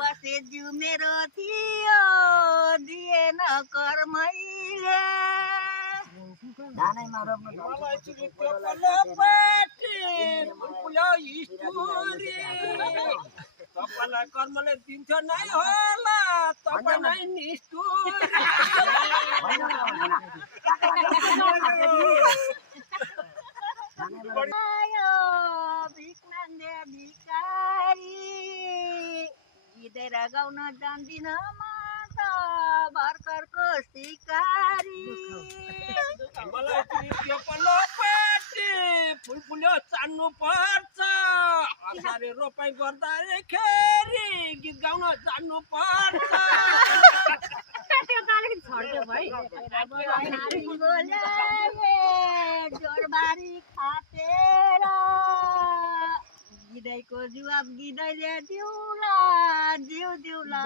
बसे जिउ मेरो थियो दिएन कर्मैले तपाईँलाई कर्मले दिन्छ नै होला तपाईँ नै निष्ठुर गीतेर गाउन जान्दिन म त भर्खरको सिकारी मलाई त्यो पल्लो पाटी फुलफुल्यो चान्नु पर्छ असारे रोपाइ गर्दाखेरि गीत गाउन जान्नु पर्छ जोरबारी खातेर गिदैको जुवाब गिदैले दिउला दिउ दिउला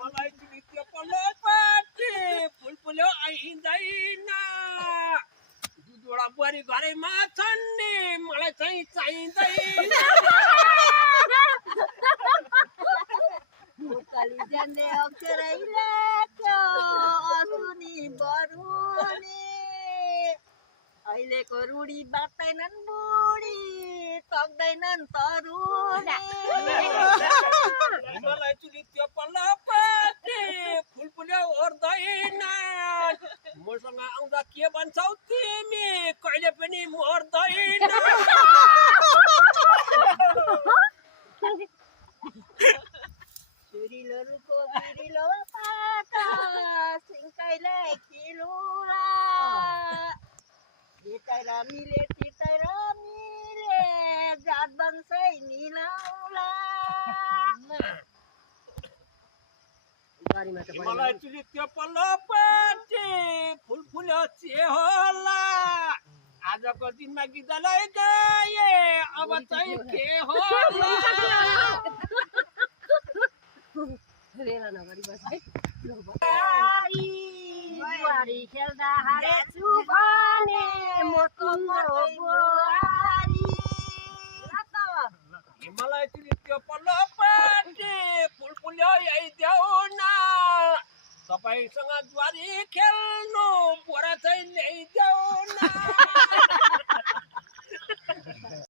मलाई त्यो पल्लो पाटी फुलफुल्यो आइँदैन दुईवटा बुहारी घरैमा छन् नि मलाई चाहिँ चाहिँदैन मुक्कली जान्ने अक्षरै लेख्यो असुनी बरुनी अहिलेको रुडी बाँच्दैनन् बुढी सक्दैनन् तरुणी मलाई त्यो पल्लो पाटी फुलफुल्यो ओर्दैन मसँग आउँदा के भन्छौ तिमी कहिले पनि मर्दैन सुरिलोरुको बिरिलो पाता सिङ्कैले खिलुला चिताएर मिले चिताएर मिले जात वंशै मिलाउला मलाई त्यो पल्लो पाटी फुलफुल्यो चेहोला आजको दिनमा गीतलाई गाए अब चाहिँ के होला बुहारी खेल्दा हारेछु भने म तिम्रो बुहारी मलाई त्यो पल्लो पाटी फुलफुल्यो यही देऊ न तपाईँसँग बुहारी खेल्नु बुढा चाहिँ ल्याइदेऊ न